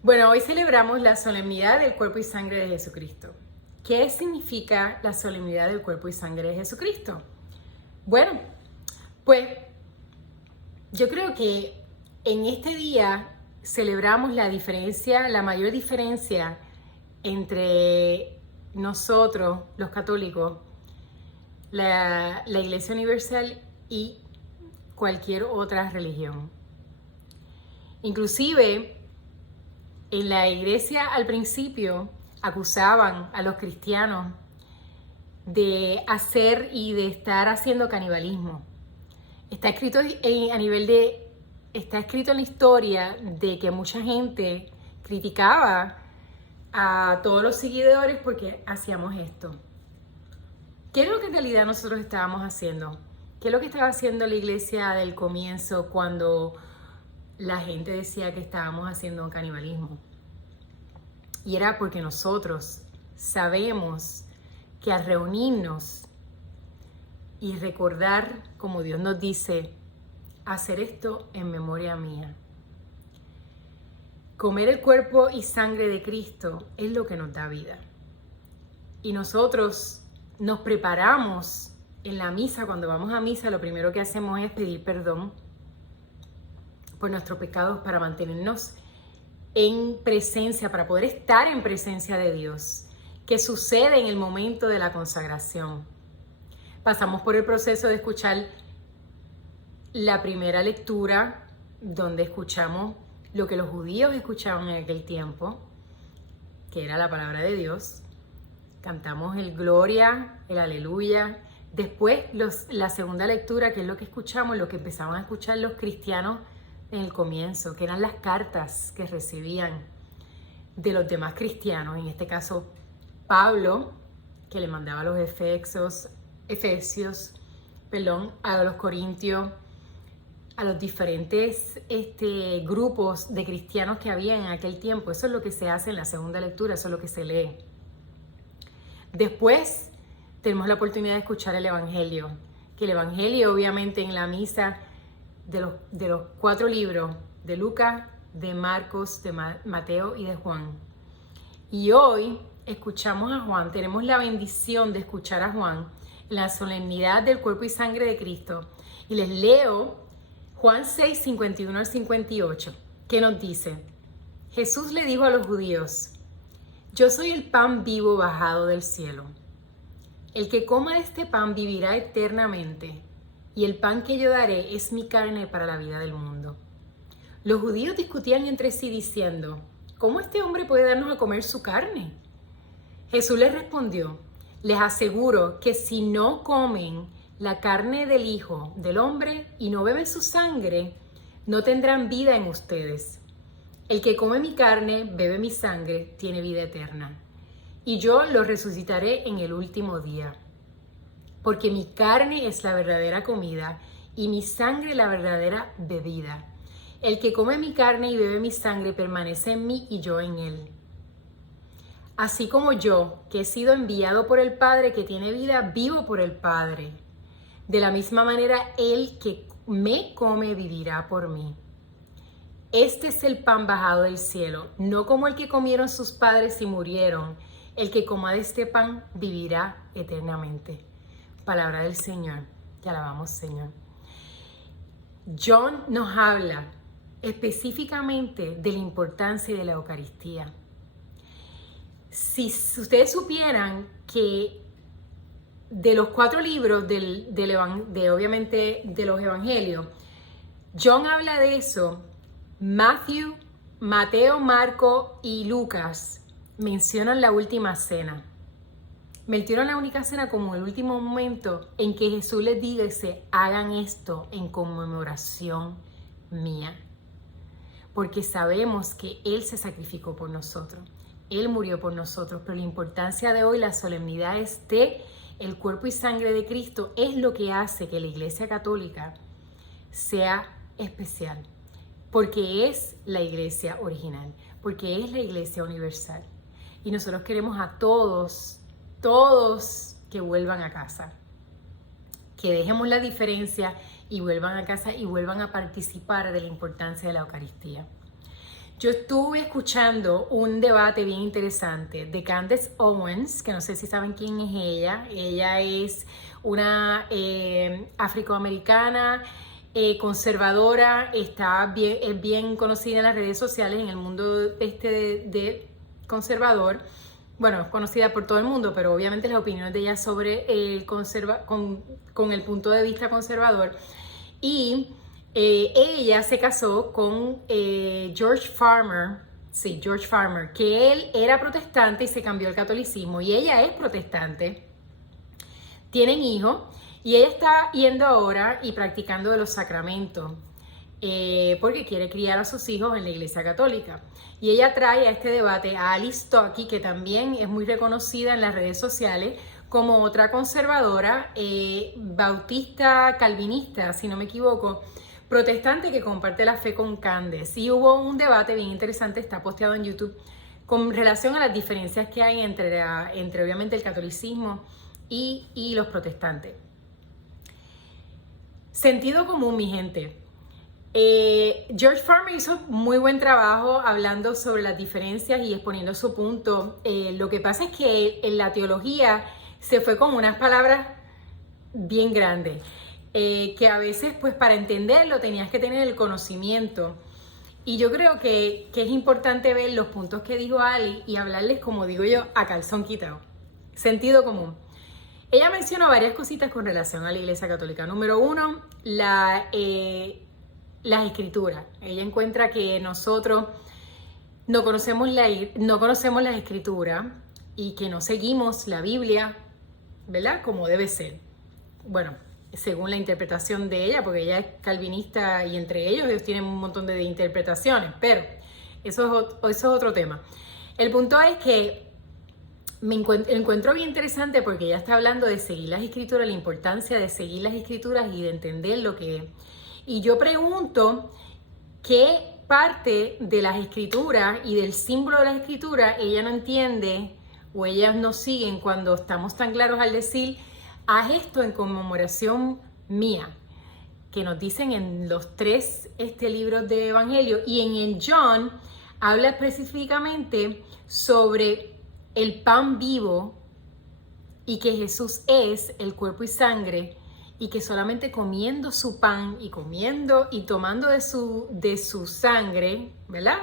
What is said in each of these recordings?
Bueno, hoy celebramos la solemnidad del cuerpo y sangre de Jesucristo. ¿Qué significa la solemnidad del cuerpo y sangre de Jesucristo? Bueno, pues yo creo que en este día celebramos la diferencia, la mayor diferencia entre nosotros, los católicos, la Iglesia Universal y cualquier otra religión. Inclusive, en la iglesia al principio acusaban a los cristianos de hacer y de estar haciendo canibalismo. Está escrito en la historia de que mucha gente criticaba a todos los seguidores porque hacíamos esto. ¿Qué es lo que en realidad nosotros estábamos haciendo? ¿Qué es lo que estaba haciendo la iglesia del comienzo cuando la gente decía que estábamos haciendo canibalismo? Y era porque nosotros sabemos que al reunirnos y recordar, como Dios nos dice, hacer esto en memoria mía. Comer el cuerpo y sangre de Cristo es lo que nos da vida. Y nosotros nos preparamos en la misa. Cuando vamos a misa, lo primero que hacemos es pedir perdón por nuestros pecados para mantenernos en presencia, para poder estar en presencia de Dios. ¿Qué sucede en el momento de la consagración? Pasamos por el proceso de escuchar la primera lectura, donde escuchamos lo que los judíos escuchaban en aquel tiempo, que era la palabra de Dios. Cantamos el gloria, el aleluya. Después la segunda lectura, que es lo que escuchamos, lo que empezaban a escuchar los cristianos en el comienzo, que eran las cartas que recibían de los demás cristianos, en este caso Pablo, que le mandaba a los efesios, a los corintios, a los diferentes grupos de cristianos que había en aquel tiempo. Eso es lo que se hace en la segunda lectura, eso es lo que se lee. Después tenemos la oportunidad de escuchar el Evangelio, que el Evangelio obviamente en la misa de los 4 libros, de Lucas, de Marcos, de Mateo y de Juan. Y hoy escuchamos a Juan, tenemos la bendición de escuchar a Juan en la solemnidad del cuerpo y sangre de Cristo. Y les leo Juan 6, 51 al 58, que nos dice: Jesús le dijo a los judíos: yo soy el pan vivo bajado del cielo. El que coma de este pan vivirá eternamente, y el pan que yo daré es mi carne para la vida del mundo. Los judíos discutían entre sí diciendo: ¿cómo este hombre puede darnos a comer su carne? Jesús les respondió: les aseguro que si no comen la carne del Hijo del Hombre y no beben su sangre, no tendrán vida en ustedes. El que come mi carne, bebe mi sangre, tiene vida eterna, y yo lo resucitaré en el último día. Porque mi carne es la verdadera comida y mi sangre la verdadera bebida. El que come mi carne y bebe mi sangre permanece en mí y yo en él. Así como yo, que he sido enviado por el Padre que tiene vida, vivo por el Padre. De la misma manera, el que me come vivirá por mí. Este es el pan bajado del cielo, no como el que comieron sus padres y murieron. El que coma de este pan vivirá eternamente. Palabra del Señor. Te alabamos, Señor. John nos habla específicamente de la importancia de la Eucaristía. Si ustedes supieran que de los 4 libros obviamente de los evangelios, John habla de eso. Mateo, Marco y Lucas mencionan la última cena. Metieron la única cena como el último momento en que Jesús les dice: hagan esto en conmemoración mía. Porque sabemos que Él se sacrificó por nosotros. Él murió por nosotros. Pero la importancia de hoy, la solemnidad de el cuerpo y sangre de Cristo, es lo que hace que la Iglesia Católica sea especial. Porque es la Iglesia original. Porque es la Iglesia universal. Y nosotros queremos a todos que vuelvan a casa, que dejemos la diferencia y vuelvan a casa y vuelvan a participar de la importancia de la Eucaristía. Yo estuve escuchando un debate bien interesante de Candace Owens, que no sé si saben quién es ella. Ella es una afroamericana, conservadora, es bien conocida en las redes sociales, en el mundo de conservador. Bueno, conocida por todo el mundo, pero obviamente las opiniones de ella sobre con el punto de vista conservador. Y ella se casó con George Farmer, sí, George Farmer, que él era protestante y se cambió al catolicismo, y ella es protestante. Tienen hijos y ella está yendo ahora y practicando de los sacramentos porque quiere criar a sus hijos en la Iglesia Católica. Y ella trae a este debate a Alice Stocky, que también es muy reconocida en las redes sociales como otra conservadora, bautista, calvinista, si no me equivoco, protestante, que comparte la fe con Candace. Y hubo un debate bien interesante, está posteado en YouTube, con relación a las diferencias que hay entre obviamente el catolicismo y los protestantes. Sentido común, mi gente. George Farmer hizo muy buen trabajo hablando sobre las diferencias y exponiendo su punto. Lo que pasa es que en la teología se fue con unas palabras bien grandes, que a veces, pues, para entenderlo tenías que tener el conocimiento. Y yo creo que es importante ver los puntos que dijo Ali y hablarles, como digo yo, a calzón quitado. Sentido común. Ella menciona varias cositas con relación a la Iglesia Católica. Número uno, las escrituras. Ella encuentra que nosotros no conocemos las escrituras y que no seguimos la Biblia, ¿verdad? Como debe ser. Bueno, según la interpretación de ella, porque ella es calvinista y entre ellos tienen un montón de interpretaciones, pero eso es otro tema. El punto es que me encuentro bien interesante porque ella está hablando de seguir las escrituras, la importancia de seguir las escrituras y de entender lo que es. Y yo pregunto, ¿qué parte de las escrituras y del símbolo de las escrituras ella no entiende o ellas no siguen cuando estamos tan claros al decir, haz esto en conmemoración mía? Que nos dicen en los 3 libros de Evangelio, y en el John habla específicamente sobre el pan vivo y que Jesús es el cuerpo y sangre, y que solamente comiendo su pan y comiendo y tomando de su sangre, ¿verdad?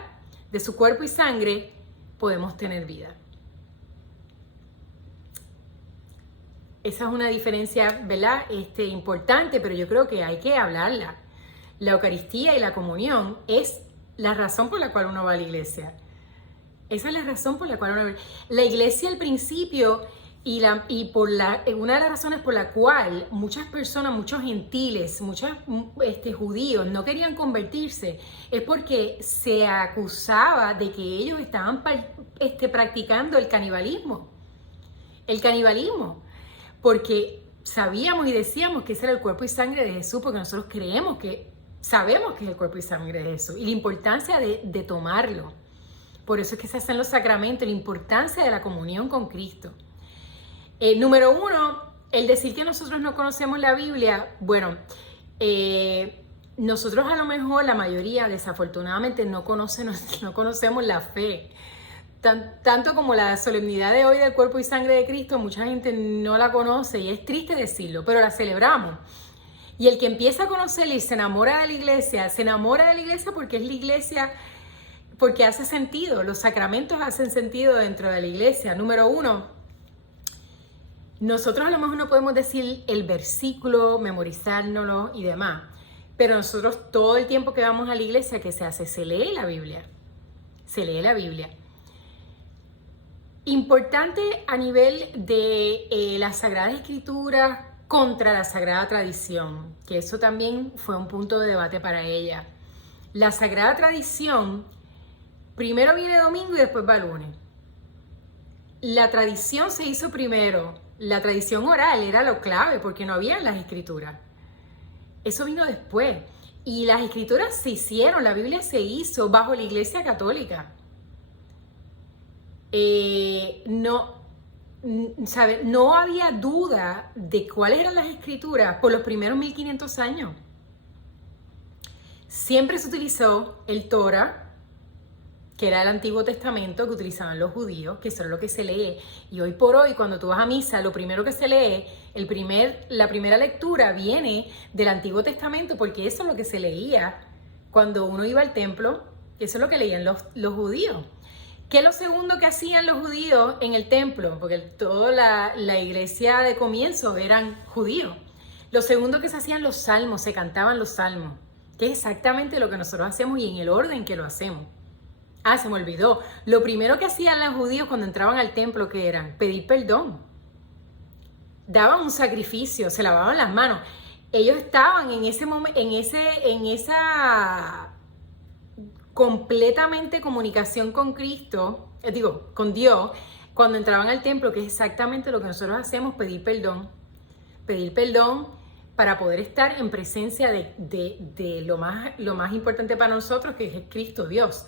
De su cuerpo y sangre, podemos tener vida. Esa es una diferencia, ¿verdad? Importante, pero yo creo que hay que hablarla. La Eucaristía y la comunión es la razón por la cual uno va a la iglesia. Esa es la razón por la cual uno va. La iglesia al principio una de las razones por la cual muchas personas, muchos gentiles, muchos judíos no querían convertirse, es porque se acusaba de que ellos estaban practicando el canibalismo. El canibalismo. Porque sabíamos y decíamos que ese era el cuerpo y sangre de Jesús, porque nosotros sabemos que es el cuerpo y sangre de Jesús, y la importancia de tomarlo. Por eso es que se hacen los sacramentos, la importancia de la comunión con Cristo. Número uno, el decir que nosotros no conocemos la Biblia. Bueno, nosotros a lo mejor, la mayoría, desafortunadamente, no conocemos la fe. Tanto como la solemnidad de hoy del cuerpo y sangre de Cristo, mucha gente no la conoce y es triste decirlo, pero la celebramos. Y el que empieza a conocerla y se enamora de la iglesia porque es la iglesia, porque hace sentido, los sacramentos hacen sentido dentro de la iglesia. Número uno, nosotros a lo mejor no podemos decir el versículo, memorizárnoslo y demás, pero nosotros todo el tiempo que vamos a la iglesia, ¿qué se hace? Se lee la Biblia. Se lee la Biblia. Importante a nivel de la Sagrada Escritura contra la Sagrada Tradición, que eso también fue un punto de debate para ella. La Sagrada Tradición primero viene domingo y después va lunes. La tradición se hizo primero. La tradición oral era lo clave porque no había las escrituras. Eso vino después. Y las escrituras se hicieron, la Biblia se hizo bajo la Iglesia Católica. No había duda de cuáles eran las escrituras por los primeros 1500 años. Siempre se utilizó el Torah, que era el Antiguo Testamento que utilizaban los judíos, que eso es lo que se lee. Y hoy por hoy, cuando tú vas a misa, lo primero que se lee, la primera lectura viene del Antiguo Testamento, porque eso es lo que se leía cuando uno iba al templo, eso es lo que leían los judíos. ¿Qué es lo segundo que hacían los judíos en el templo? Porque toda la iglesia de comienzo eran judíos. Lo segundo que se hacían los salmos, se cantaban los salmos, que es exactamente lo que nosotros hacemos y en el orden que lo hacemos. Ah, se me olvidó. Lo primero que hacían los judíos cuando entraban al templo, ¿qué eran? Pedir perdón. Daban un sacrificio, se lavaban las manos. Ellos estaban en ese momento, en esa completamente comunicación con Cristo, con Dios, cuando entraban al templo, que es exactamente lo que nosotros hacemos, pedir perdón. Pedir perdón para poder estar en presencia de lo más importante para nosotros, que es Cristo Dios.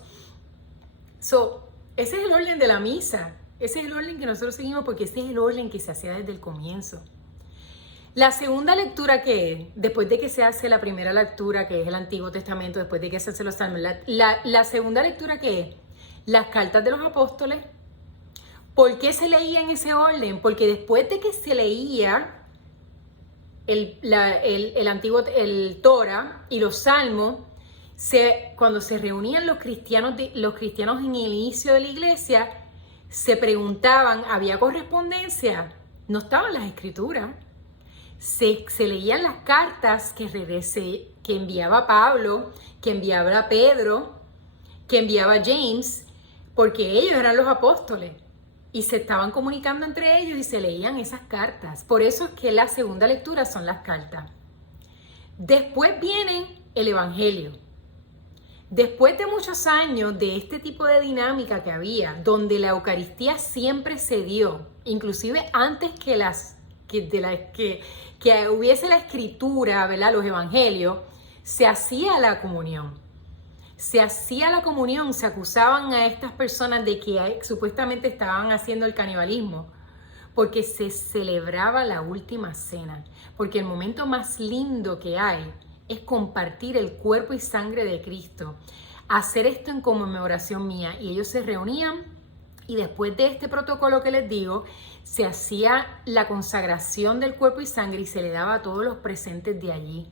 Ese es el orden de la misa, ese es el orden que nosotros seguimos porque ese es el orden que se hacía desde el comienzo. La segunda lectura que es, después de que se hace la primera lectura, que es el Antiguo Testamento, después de que se hacen los salmos, la segunda lectura que es, las cartas de los apóstoles. ¿Por qué se leía en ese orden? Porque después de que se leía el Torah y los salmos, cuando se reunían los cristianos en el inicio de la iglesia, se preguntaban, ¿había correspondencia? No estaban las escrituras. Se leían las cartas que enviaba Pablo, que enviaba Pedro, que enviaba James, porque ellos eran los apóstoles y se estaban comunicando entre ellos y se leían esas cartas. Por eso es que la segunda lectura son las cartas. Después viene el Evangelio. Después de muchos años de este tipo de dinámica que había, donde la Eucaristía siempre se dio, inclusive antes que hubiese la escritura, ¿verdad? Los evangelios, se hacía la comunión. Se hacía la comunión, se acusaban a estas personas de que supuestamente estaban haciendo el canibalismo, porque se celebraba la última cena, porque el momento más lindo que hay es compartir el cuerpo y sangre de Cristo, hacer esto en conmemoración mía. Y ellos se reunían y después de este protocolo que les digo, se hacía la consagración del cuerpo y sangre y se le daba a todos los presentes de allí.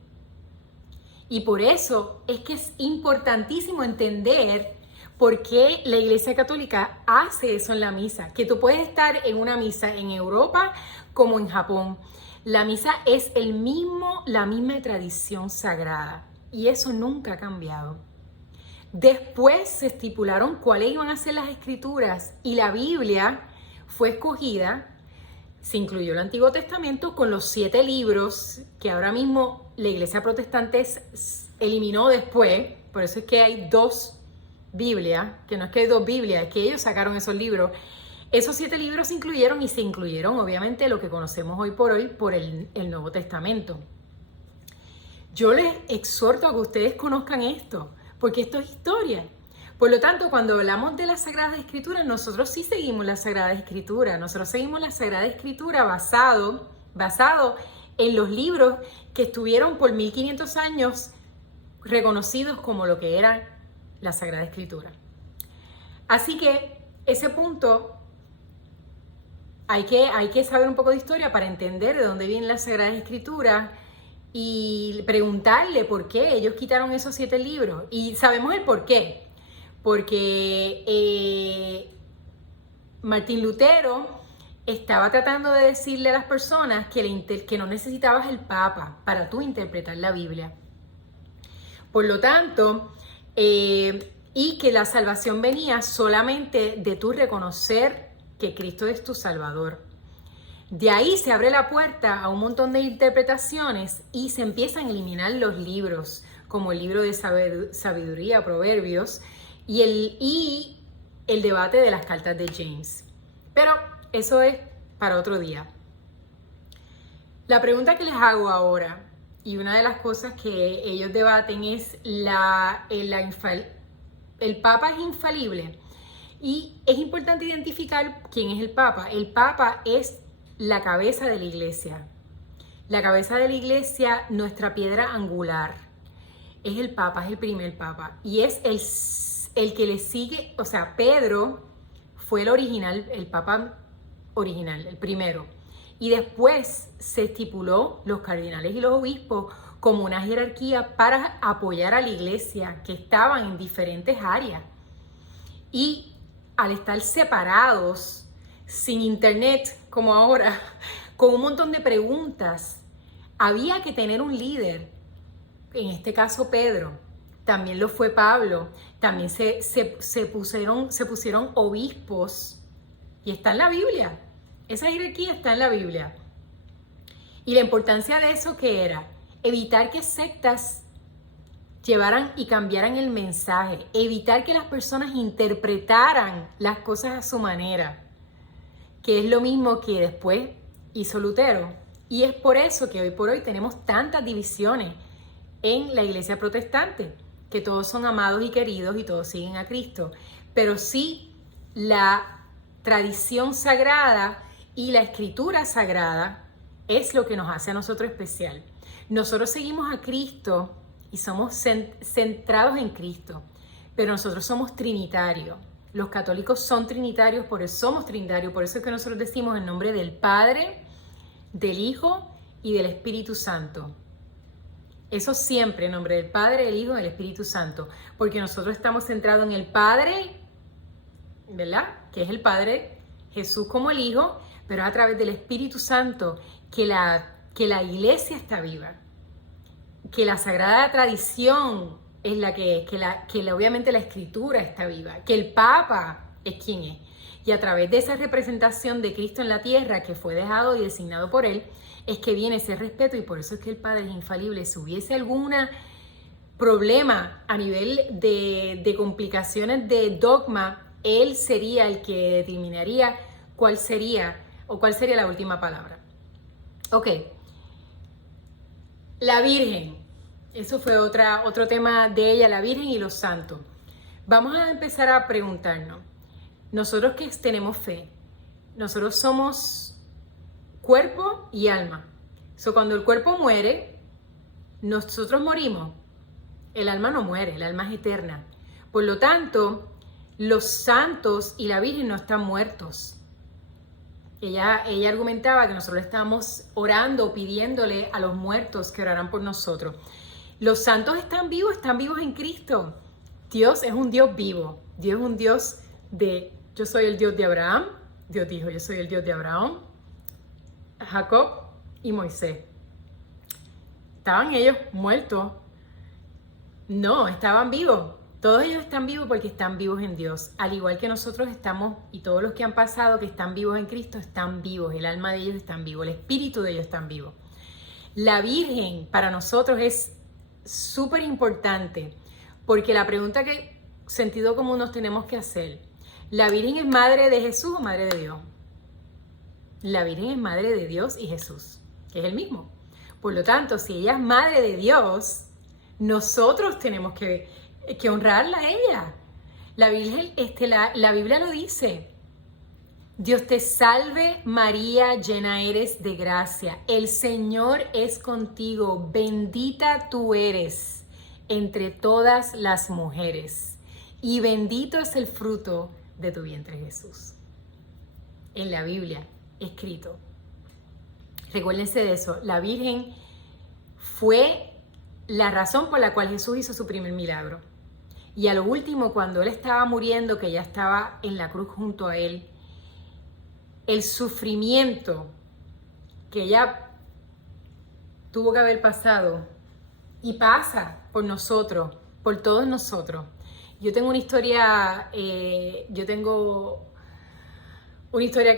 Y por eso es que es importantísimo entender por qué la Iglesia Católica hace eso en la misa. Que tú puedes estar en una misa en Europa como en Japón. La misa es la misma tradición sagrada y eso nunca ha cambiado. Después se estipularon cuáles iban a ser las escrituras y la Biblia fue escogida. Se incluyó el Antiguo Testamento con los 7 libros que ahora mismo la Iglesia Protestante eliminó después. Por eso es que hay 2 Biblias, que no es que hay 2 Biblias, es que ellos sacaron esos libros. Esos 7 libros se incluyeron y se incluyeron obviamente lo que conocemos hoy por el Nuevo Testamento. Yo les exhorto a que ustedes conozcan esto, porque esto es historia. Por lo tanto, cuando hablamos de la Sagrada Escritura, nosotros sí seguimos la Sagrada Escritura. Nosotros seguimos la Sagrada Escritura basado en los libros que estuvieron por 1500 años reconocidos como lo que era la Sagrada Escritura. Así que ese punto hay que saber un poco de historia para entender de dónde viene la Sagrada Escritura y preguntarle por qué ellos quitaron esos 7 libros. Y sabemos el por qué. Porque Martín Lutero estaba tratando de decirle a las personas que no necesitabas el Papa para tú interpretar la Biblia. Por lo tanto, y que la salvación venía solamente de tú reconocer que Cristo es tu Salvador. De ahí se abre la puerta a un montón de interpretaciones y se empiezan a eliminar los libros, como el libro de sabiduría, Proverbios, y el debate de las cartas de James. Pero eso es para otro día. La pregunta que les hago ahora, y una de las cosas que ellos debaten es el Papa es infalible. Y es importante identificar quién es el Papa. El Papa es la cabeza de la Iglesia. La cabeza de la Iglesia, nuestra piedra angular. Es el Papa, es el primer Papa. Y es el que le sigue, o sea, Pedro fue el original, el papa original, el primero. Y después se estipuló los cardenales y los obispos como una jerarquía para apoyar a la iglesia que estaban en diferentes áreas. Y al estar separados, sin internet como ahora, con un montón de preguntas, había que tener un líder. En este caso Pedro, también lo fue Pablo, también se pusieron obispos, y está en la Biblia, esa jerarquía está en la Biblia. Y la importancia de eso, ¿qué era? Evitar que sectas llevaran y cambiaran el mensaje, evitar que las personas interpretaran las cosas a su manera, que es lo mismo que después hizo Lutero. Y es por eso que hoy por hoy tenemos tantas divisiones en la iglesia protestante, que todos son amados y queridos y todos siguen a Cristo, pero sí la tradición sagrada y la escritura sagrada es lo que nos hace a nosotros especial. Nosotros seguimos a Cristo y somos centrados en Cristo, pero nosotros somos trinitarios. Los católicos son trinitarios, por eso somos trinitarios, por eso es que nosotros decimos en nombre del Padre, del Hijo y del Espíritu Santo. Eso siempre en nombre del Padre, del Hijo y del Espíritu Santo, porque nosotros estamos centrados en el Padre, ¿verdad? Que es el Padre, Jesús como el Hijo, pero a través del Espíritu Santo que la iglesia está viva, que la sagrada tradición es la que obviamente la escritura está viva, que el Papa es quien es. Y a través de esa representación de Cristo en la tierra que fue dejado y designado por Él, es que viene ese respeto, y por eso es que el Padre es infalible. Si hubiese algún problema a nivel de complicaciones de dogma, Él sería el que determinaría cuál sería la última palabra. Ok. La Virgen. Eso fue otro tema de ella, la Virgen y los santos. Vamos a empezar a preguntarnos. Nosotros que tenemos fe, nosotros somos cuerpo y alma. Cuando el cuerpo muere, nosotros morimos. El alma no muere, el alma es eterna. Por lo tanto, los santos y la Virgen no están muertos. Ella argumentaba que nosotros estábamos orando, pidiéndole a los muertos que oraran por nosotros. Los santos están vivos en Cristo. Dios es un Dios vivo. Dios es un Dios yo soy el Dios de Abraham. Dios dijo, yo soy el Dios de Abraham, Jacob y Moisés. ¿Estaban ellos muertos? No, estaban vivos. Todos ellos están vivos porque están vivos en Dios. Al igual que nosotros estamos, y todos los que han pasado que están vivos en Cristo están vivos. El alma de ellos está vivo, el espíritu de ellos está vivo. La Virgen para nosotros es súper importante, porque la pregunta que sentido común nos tenemos que hacer: ¿la Virgen es madre de Jesús o madre de Dios? La Virgen es madre de Dios y Jesús, que es el mismo. Por lo tanto, si ella es madre de Dios, nosotros tenemos que honrarla a ella. La Virgen, la Biblia lo dice. Dios te salve María, llena eres de gracia. El Señor es contigo. Bendita tú eres entre todas las mujeres. Y bendito es el fruto de tu vientre, Jesús. En la Biblia, escrito. Recuérdense de eso. La Virgen fue la razón por la cual Jesús hizo su primer milagro. Y a lo último, cuando Él estaba muriendo, que ella estaba en la cruz junto a Él, el sufrimiento que ella tuvo que haber pasado y pasa por nosotros, por todos nosotros. Yo tengo una historia que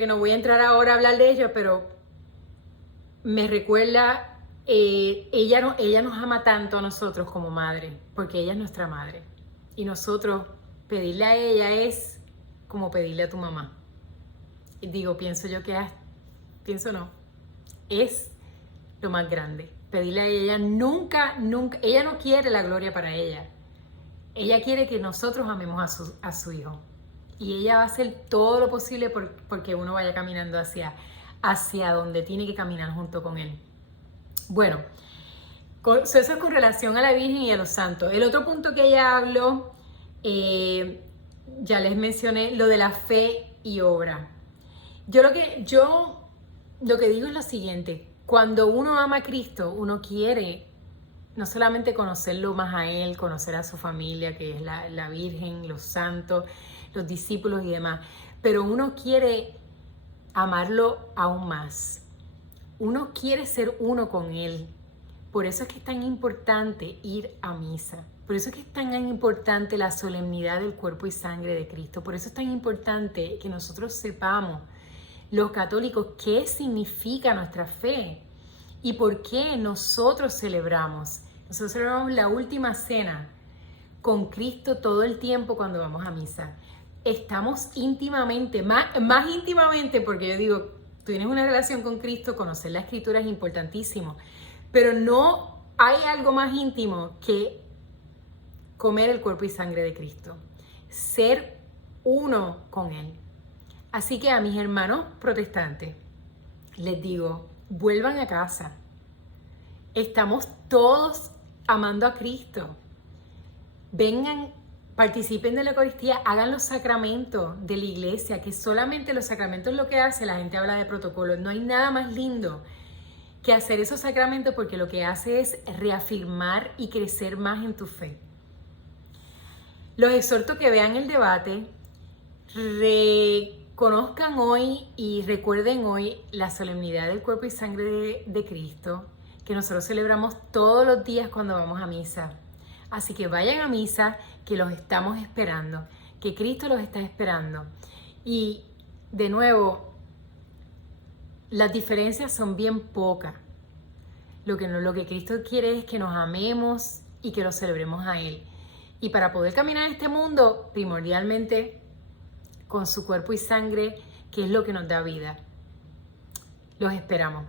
no voy a entrar ahora a hablar de ella, pero me recuerda, ella nos ama tanto a nosotros como madre, porque ella es nuestra madre. Y nosotros, pedirle a ella es como pedirle a tu mamá. Y digo, pienso no, es lo más grande. Pedirle a ella nunca, ella no quiere la gloria para ella. Ella quiere que nosotros amemos a su hijo. Y ella va a hacer todo lo posible porque uno vaya caminando hacia donde tiene que caminar junto con él. Bueno, eso es con relación a la Virgen y a los santos. El otro punto que ella habló Ya les mencioné lo de la fe y obra. Yo lo que digo es lo siguiente: cuando uno ama a Cristo, uno quiere no solamente conocerlo más a Él, conocer a su familia, que es la Virgen, los santos, los discípulos y demás, pero uno quiere amarlo aún más. Uno quiere ser uno con Él. Por eso es que es tan importante ir a misa. Por eso es que es tan importante la solemnidad del cuerpo y sangre de Cristo. Por eso es tan importante que nosotros sepamos, los católicos, qué significa nuestra fe y por qué nosotros celebramos. Nosotros celebramos la última cena con Cristo todo el tiempo cuando vamos a misa. Estamos íntimamente, más íntimamente, porque yo digo, tú tienes una relación con Cristo, conocer la Escritura es importantísimo, pero no hay algo más íntimo que comer el cuerpo y sangre de Cristo, ser uno con Él. Así que a mis hermanos protestantes les digo, vuelvan a casa. Estamos todos amando a Cristo. Vengan, participen de la Eucaristía, hagan los sacramentos de la iglesia, que solamente los sacramentos lo que hace, la gente habla de protocolo. No hay nada más lindo que hacer esos sacramentos, porque lo que hace es reafirmar y crecer más en tu fe. Los exhorto que vean el debate, reconozcan hoy y recuerden hoy la solemnidad del cuerpo y sangre de Cristo, que nosotros celebramos todos los días cuando vamos a misa. Así que vayan a misa, que los estamos esperando, que Cristo los está esperando. Y de nuevo, las diferencias son bien pocas. Lo que Cristo quiere es que nos amemos y que lo celebremos a Él. Y para poder caminar en este mundo, primordialmente con su cuerpo y sangre, que es lo que nos da vida. Los esperamos.